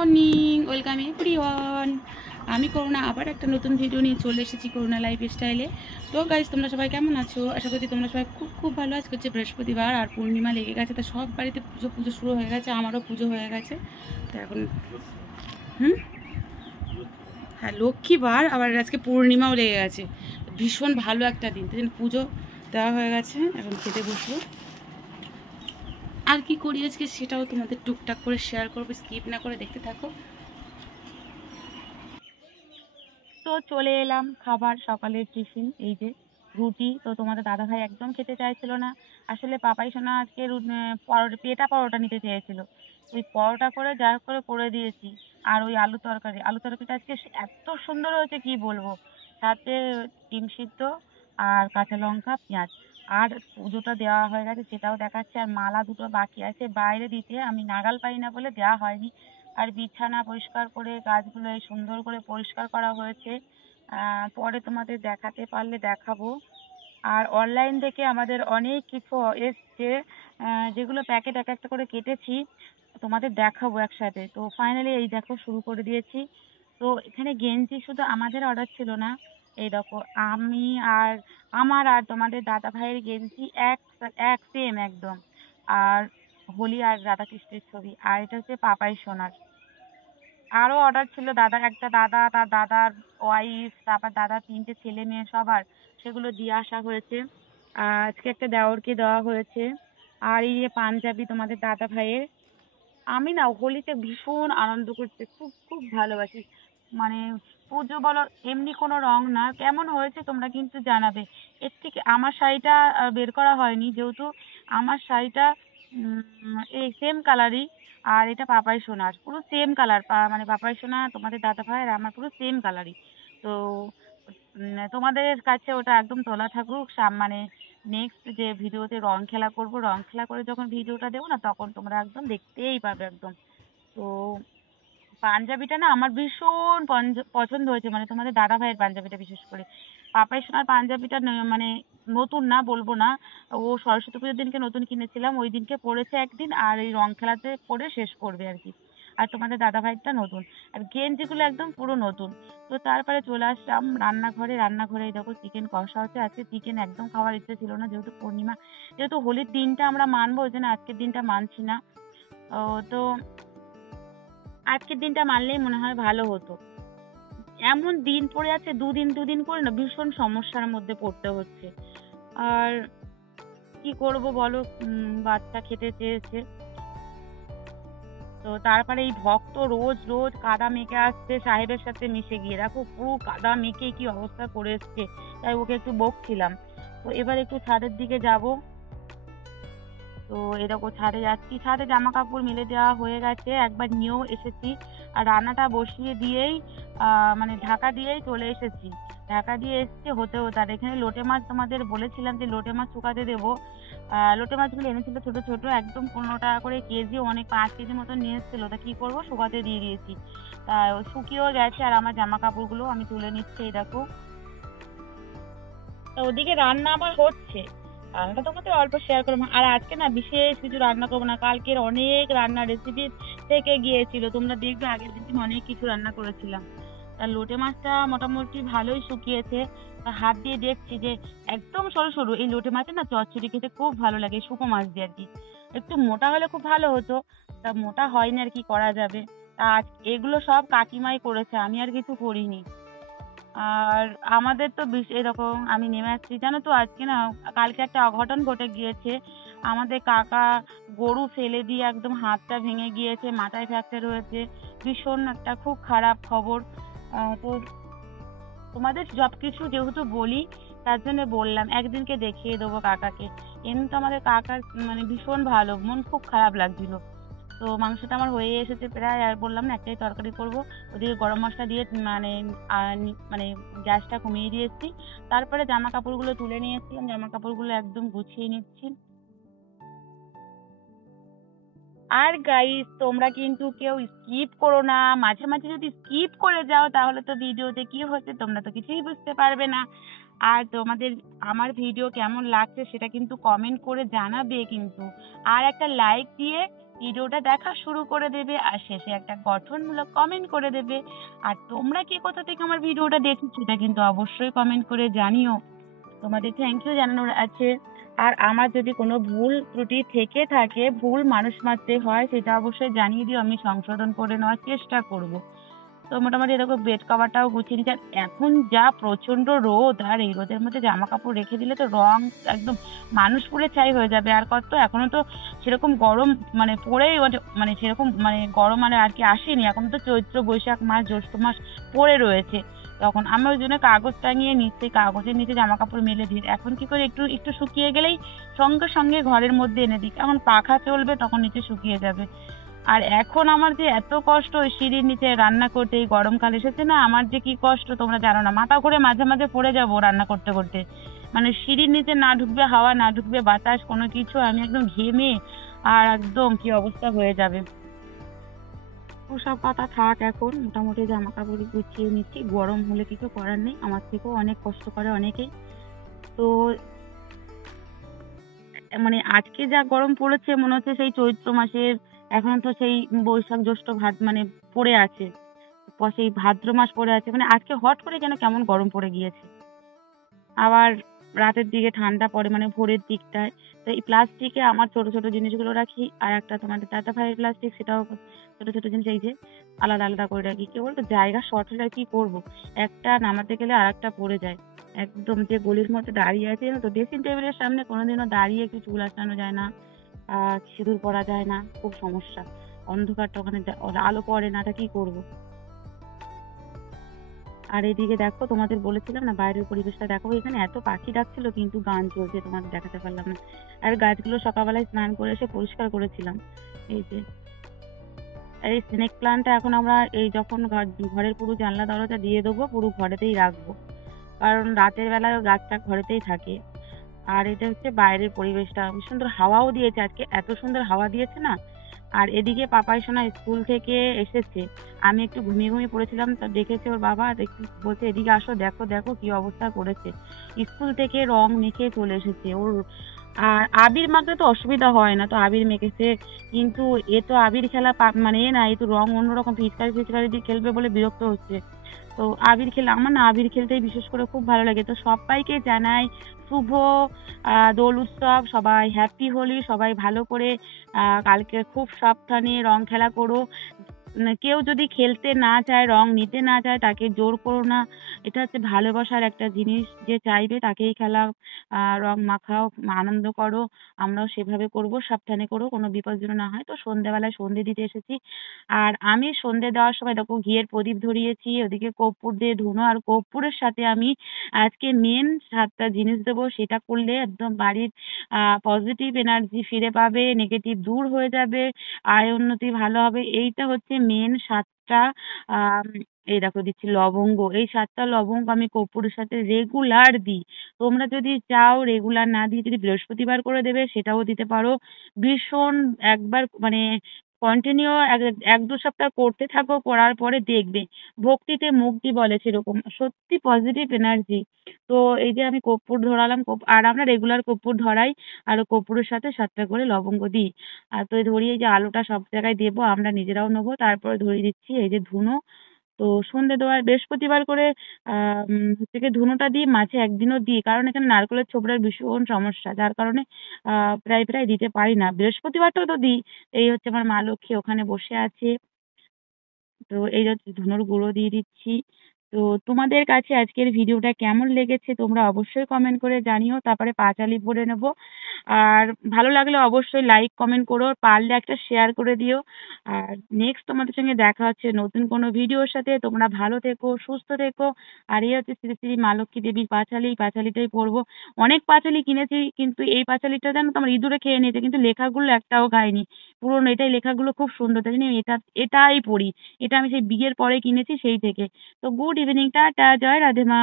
Morning, welcome everyone. আমি করুণা আবার একটা নতুন ভিডিও নিয়ে চলে এসেছি করুণা লাইফ স্টাইলে। তো গাইজ, তোমরা সবাই কেমন আছো? আশা করছি তোমরা সবাই খুব খুব ভালো। আজকে হচ্ছে বৃহস্পতিবার আর পূর্ণিমা লেগে গেছে, তো সব বাড়িতে পুজো পুজো শুরু হয়ে গেছে, আমারও পুজো হয়ে গেছে। তো এখন হ্যাঁ, লক্ষ্মীবার আবার আজকে পূর্ণিমাও লেগে গেছে। ভীষণ ভালো একটা দিন, তো পুজো দেওয়া হয়ে গেছে, এখন খেতে বসবো। আর কি করি আজকে সেটাও তোমাদের টুকটাক করে শেয়ার করবো, স্কিপ না করে দেখতে থাকো। তো চলে এলাম খাবার, সকালের টিফিন এই যে রুটি। তো তোমাদের দাদাভাই একদম খেতে চাইছিল না, আসলে পাপাই সোনা আজকে পেটা পরোটা নিতে চেয়েছিল। ওই পরোটা করে যা হোক করে করে দিয়েছি। আর ওই আলু তরকারিটা আজকে এত সুন্দর হয়েছে কি বলবো। সাথে ডিম সিদ্ধ আর কাঁচা লঙ্কা পেঁয়াজ। আর পুজোটা দেওয়া হয়ে গেছে সেটাও দেখাচ্ছে, আর মালা দুটো বাকি আছে বাইরে দিতে, আমি নাগাল পাই না বলে দেওয়া হয়নি। আর বিছানা পরিষ্কার করে গাছগুলো এই সুন্দর করে পরিষ্কার করা হয়েছে। পরে তোমাদের দেখাতে পারলে দেখাবো। আর অনলাইন থেকে আমাদের অনেক কিছু এসছে, যেগুলো প্যাকেট এক একটা করে কেটেছি, তোমাদের দেখাবো একসাথে। তো ফাইনালি এই দেখো শুরু করে দিয়েছি। তো এখানে গেঞ্জি শুধু আমাদের অর্ডার ছিল না, এই দেখো আমি আর আর তোমাদের দাদা ভাইয়ের গেঞ্জি এক এক সেম একদম। আর হোলি আর রাধাকৃষ্ণের ছবি, আর এটা হচ্ছে পাপাই সোনার। আরো অর্ডার ছিল, একটা দাদা, তার দাদার ওয়াইফ, তারপর দাদার 3টে ছেলে মেয়ে সবার, সেগুলো দিয়ে আসা হয়েছে। আজকে একটা দেওরকে দেওয়া হয়েছে। আর এই যে পাঞ্জাবি তোমাদের দাদা ভাইয়ের। আমি না হোলিতে ভীষণ আনন্দ করতে খুব খুব ভালোবাসি। মানে পুজো বলো, এমনি কোনো রং না, কেমন হয়েছে তোমরা কিন্তু জানাবে। এর থেকে আমার শাড়িটা বের করা হয়নি, যেহেতু আমার শাড়িটা এই সেম কালারই। আর এটা পাপাই সোনার পুরো সেম কালার, মানে পাপাই সোনা তোমাদের দাদা ভাই আর আমার পুরো সেম কালারই। তো তোমাদের কাছে ওটা একদম তোলা থাকুক, মানে নেক্সট যে ভিডিওতে রং খেলা করব, রং খেলা করে যখন ভিডিওটা দেবো না, তখন তোমরা একদম দেখতেই পাবে একদম। তো পাঞ্জাবিটা না আমার ভীষণ পছন্দ হয়েছে, মানে তোমাদের দাদা ভাইয়ের পাঞ্জাবিটা বিশেষ করে। পাপাই সোনার পাঞ্জাবিটা মানে নতুন না বলবো না, ও সরস্বতী পুজোর দিনকে নতুন কিনেছিলাম, ওই দিনকে পরেছে একদিন, আর এই রং খেলাতে পরে শেষ করবে আর কি। আর তোমাদের দাদা ভাইয়েরটা নতুন, আর গেঞ্জিগুলো একদম পুরো নতুন। তো তারপরে চলে আসলাম রান্নাঘরে। রান্নাঘরে এই দেখো চিকেন কষা হচ্ছে। আজকে চিকেন একদম খাওয়ার ইচ্ছে ছিল না, যেহেতু পূর্ণিমা, যেহেতু হোলির দিনটা আমরা মানবো, ওই জন্য আজকের দিনটা মানছি না। তো আজকের দিনটা মানলেই মনে হয় ভালো হতো। এমন দিন পড়ে আছে, দুদিন দুদিন করে না ভীষণ সমস্যার মধ্যে পড়তে হচ্ছে। আর কি করব বলো, বাচ্চা খেতে চেয়েছে। তো তারপরে এই ভক্ত রোজ রোজ কাদা মেখে আসছে সাহেবের সাথে মিশে গিয়ে, দেখো পুরো কাদা মেখে কি অবস্থা করে এসছে। তাই ওকে একটু বকছিলাম। তো এবার একটু ছাদের দিকে যাব। তো এরকম ছাদে যাচ্ছি, ছাদে জামা কাপড় মেলে দেওয়া হয়ে গেছে, একবার নিয়েও এসেছি। আর রান্নাটা বসিয়ে দিয়েই মানে ঢাকা দিয়েই চলে এসেছি। ঢাকা দিয়ে এসছে হতে হতে। আর এখানে লোটে মাছ তোমাদের বলেছিলাম যে লোটে মাছ শুকাতে দেবো। লোটে মাছগুলো এনেছিল ছোট ছোট, একদম 15 টাকা করে কেজি, অনেক 5 কেজি মতন নিয়ে এসেছিল। তা কি করবো, শুকাতে দিয়ে দিয়েছি। তা শুকিয়েও গেছে, আর আমার জামা কাপড়গুলো আমি তুলে নিচ্ছি, এই দেখো। তা ওদিকে রান্না আবার হচ্ছে, রান্নাটা তোমাদের অল্প শেয়ার করবো। আর আজকে না বিশেষ কিছু রান্না করবো না, কালকের অনেক রান্নার রেসিপি থেকে গিয়েছিল, তোমরা দেখবে আগের দিন অনেক কিছু রান্না করেছিলাম। তা লোটে মাছটা মোটামুটি ভালোই শুকিয়েছে। তা হাত দিয়ে দেখছি যে একদম সরু সরু, এই লোটে মাছের না চচ্চড়ি খেতে খুব ভালো লাগে, শুকো মাছ দিয়ে আর কি। একটু মোটা হলে খুব ভালো হতো, তা মোটা হয়নি, আর কি করা যাবে। তা এগুলো সব কাকিমাই করেছে, আমি আর কিছু করিনি। আর আমাদের তো এরকম আমি নেমে আসছি জানো তো, আজকে না কালকে একটা অঘটন ঘটে গিয়েছে। আমাদের কাকা গরু ফেলে দিয়ে একদম হাতটা ভেঙে গিয়েছে, মাথায় ফ্র্যাকচার হয়েছে। ভীষণ একটা খুব খারাপ খবর। তো তোমাদের সবকিছু যেহেতু বলি, তার জন্য বললাম একদিনকে দেখিয়ে দেবো কাকাকে। এমনি তো আমাদের কাকার মানে ভীষণ ভালো, মন খুব খারাপ লাগছিল। তো মাংসটা আমার হয়ে এসেছে প্রায়, আর বললাম না একটাই তরকারি করব। ওদিকে গরম মশলা দিয়ে মানে মানে গ্যাসটা কমিয়ে দিয়েছি। তারপরে জামা কাপড়গুলো তুলে নিয়ে এসেছিলাম, জামা কাপড়গুলো একদম গুছিয়ে নিচ্ছি। আর গাইস, তোমরা কিন্তু কেউ স্কিপ করো না। মাঝে মাঝে যদি স্কিপ করে যাও তাহলে তো ভিডিওতে কি হচ্ছে তোমরা তো কিছুই বুঝতে পারবে না। আর তোমাদের আমার ভিডিও কেমন লাগছে সেটা কিন্তু কমেন্ট করে জানাবে কিন্তু। আর একটা লাইক দিয়ে ভিডিওটা দেখা শুরু করে দেবে, আর শেষে একটা গঠনমূলক কমেন্ট করে দেবে। আর তোমরা কি কোথা থেকে আমার ভিডিওটা দেখছো সেটা কিন্তু অবশ্যই কমেন্ট করে জানিও। তোমাদের থ্যাংক ইউ জানানোর আছে। আর আমার যদি কোনো ভুল ত্রুটি থেকে থাকে, ভুল মানুষ মাত্রে হয়, সেটা অবশ্যই জানিয়ে দিও, আমি সংশোধন করে নেওয়ার চেষ্টা করব। তো মোটামুটি এরকম বেড কভারটাও গুছিয়ে নিচ্ছি। আর এখন যা প্রচন্ড রোদ, আর এই রোদের মধ্যে জামা কাপড় রেখে দিলে তো রং একদম মানুষ পুড়ে ছাই হয়ে যাবে। আর কত এখনো তো সেরকম গরম মানে পড়েই মানে সেরকম মানে গরম মানে আর কি আসেনি, এখন তো চৈত্র বৈশাখ মাস জ্যৈষ্ঠ মাস পড়ে রয়েছে। তখন আমি ওই জন্য কাগজ টাঙিয়ে নিচ্ছি, কাগজের নিচে জামা কাপড় মেলে দিই। এখন কি করে, একটু একটু শুকিয়ে গেলেই সঙ্গে সঙ্গে ঘরের মধ্যে এনে দিই, এখন পাখা চলবে তখন নিচে শুকিয়ে যাবে। আর এখন আমার যে এত কষ্ট ওই সিঁড়ির নিচে রান্না করতে, এই গরমকাল এসেছে না, আমার যে কি কষ্ট তোমরা জানো না, মাথা ঘুরে মাঝে মাঝে পড়ে যাবো রান্না করতে করতে। মানে সিঁড়ির নিচে না ঢুকবে হাওয়া, না ঢুকবে বাতাস, কোনো কিছু, আমি একদম ঘেমে আর একদম কি অবস্থা হয়ে যাবে। ওসব কথা থাক, এখন মোটামুটি জামা কাপড় গুছিয়ে নিচ্ছি, গরম হলে কিছু করার নেই, আমার থেকেও অনেক কষ্ট করে অনেকেই। তো মানে আজকে যা গরম পড়েছে মনে হচ্ছে সেই চৈত্র মাসের, এখন তো সেই বৈশাখ জ্যৈষ্ঠ মানে পড়ে আছে, সেই ভাদ্র মাস পড়ে আছে, মানে আজকে হট করে যেন কেমন গরম পড়ে গিয়েছে। আবার রাতের দিকে ঠান্ডা পড়ে, মানে ভোরের দিকটায়। তো এই প্লাস্টিকে আমার ছোট ছোট জিনিসগুলো রাখি, আর একটা তোমাদের টাটা ফাইভ প্লাস্টিক, সেটাও ছোট ছোট জিনিস এই যে আলাদা আলাদা করে রাখি। কি বলতো, জায়গা শর্ট হলে আর কি করবো, একটা নামাতে গেলে আর একটা পড়ে যায়। একদম যে গলির মধ্যে দাঁড়িয়ে আছে জানো তো, ড্রেসিং টেবিলের সামনে কোনোদিনও দাঁড়িয়ে একটু চুল আঁচড়ানো যায় না, সিঁদুর পরা যায় না, খুব সমস্যা। অন্ধকারটা ওখানে আলো পড়ে না, তা কি করবো। আর এদিকে দেখো, তোমাদের বলেছিলাম না বাইরের পরিবেশটা দেখো, এখানে এত পাখি ডাকছিল কিন্তু গান চলছে, তোমাদের দেখাতে পারলাম না। আর গাছগুলো সকালবেলায় স্নান করে এসে পরিষ্কার করেছিলাম। এই যে, আর এই স্নেক প্লান্টটা এখন আমরা এই যখন ঘরের পুরো জানলা দরজা দিয়ে দেবো, পুরো ঘরেতেই রাখবো, কারণ রাতের বেলায় গাছটা ঘরেতেই থাকে। আর এটা হচ্ছে বাইরের পরিবেশটা, কি সুন্দর হাওয়াও দিয়েছে আজকে, এত সুন্দর হাওয়া দিয়েছে না। আর এদিকে পাপাই সোনা স্কুল থেকে এসেছে, আমি একটু ঘুমিয়ে ঘুমিয়ে পড়েছিলাম, তা দেখেছে ওর বাবা, একটু বলছে এদিকে আসো, দেখো দেখো কি অবস্থা করেছে। স্কুল থেকে রং মেখে চলে এসেছে ওর। আর আবির মাখলে তো অসুবিধা হয় না, তো আবির মেখেছে। কিন্তু এ তো আবির খেলা মানে এ না, এ তো রং অন্যরকম, পিচকারি ফিচকারি দিয়ে খেলবে বলে বিরক্ত হচ্ছে। তো আবির খেলে, আমার না আবির খেলতেই বিশেষ করে খুব ভালো লাগে। তো সবাইকে জানাই শুভ দোল উৎসব, সবাই হ্যাপি হোলি, সবাই ভালো করে কালকে খুব সাবধানে রং খেলা করো। কেউ যদি খেলতে না চায়, রং নিতে না চায়, তাকে জোর করো না। এটা হচ্ছে ভালোবাসার একটা জিনিস, যে চাইবে তাকেই খেলাও, রং মাখাও, আনন্দ করো। আমরাও সেভাবে করব, সাবধানে করো, কোনো বিপদ যেন না হয়। তো সন্ধ্যেবেলায় সন্ধে দিতে এসেছি। আর আমি সন্ধে দেওয়ার সময় দেখো ঘিয়ের প্রদীপ ধরিয়েছি, ওদিকে কর্পূর দিয়ে ধুনো, আর কর্পূরের সাথে আমি আজকে মেন 7টা জিনিস দেবো, সেটা করলে একদম বাড়ির পজিটিভ এনার্জি ফিরে পাবে, নেগেটিভ দূর হয়ে যাবে, আয় উন্নতি ভালো হবে। এইটা হচ্ছে মেন 7টা। আম এই দেখো দিচ্ছি লবঙ্গ, এই 7টা লবঙ্গ আমি কর্পূরের সাথে রেগুলার দিই। তোমরা যদি চাও রেগুলার না দিয়ে যদি বৃহস্পতিবার করে দেবে, সেটাও দিতে পারো। ভীষণ একবার মানে কন্টিনিউ এক ১-২ সপ্তাহ করতে থাকো, করার পরে দেখবে ভক্তিতে মুক্তি বলে সেরকম সত্যি পজিটিভ এনার্জি। তো এই যে আমি কর্পূর ধরালাম, আর আমরা রেগুলার কর্পূর ধরাই, আর কর্পূরের সাথে 7টা করে লবঙ্গ দিই। আর তো ধরিয়ে এই যে আলোটা সব জায়গায় দেবো, আমরা নিজেরাও নেবো, তারপরে ধরিয়ে দিচ্ছি এই যে ধুনো। তো সন্ধ্যে দেওয়ার বৃহস্পতিবার করে হচ্ছে গিয়ে ধুনোটা দিই, মাঝে একদিনও দিই, কারণ এখানে নারকেলের ছোবড়ার ভীষণ সমস্যা, যার কারণে প্রায় প্রায় দিতে পারি না। বৃহস্পতিবারটাও তো দিই। এই হচ্ছে আমার মা লক্ষ্মী ওখানে বসে আছে। তো এই হচ্ছে ধুনোর গুঁড়ো দিয়ে দিচ্ছি। তো তোমাদের কাছে আজকের ভিডিওটা কেমন লেগেছে তোমরা অবশ্যই কমেন্ট করে জানিও। তারপরে পাঁচালি পরে নেব। আর ভালো লাগলে অবশ্যই লাইক কমেন্ট করো, পারলে একটা শেয়ার করে দিও। আর নেক্সট তোমাদের সঙ্গে দেখা হচ্ছে নতুন কোনো ভিডিওর সাথে। তোমরা ভালো থেকো, সুস্থ থেকো। আর এই হচ্ছে শ্রী শ্রী মা লক্ষ্মী দেবীর পাঁচালি, এই পাঁচালিটাই পরবো। অনেক পাঁচালি কিনেছি, কিন্তু এই পাঁচালিটা জানো তো আমার ইঁদুরে খেয়ে নিয়েছে, কিন্তু লেখাগুলো একটাও খায়নি। পুরনো এটাই, লেখাগুলো খুব সুন্দর, তাই জন্য আমি এটাই পড়ি। এটা আমি সেই বিয়ের পরে কিনেছি, সেই থেকে। তো গুড ইভিনিং, টাটা, জয় রাধে মা।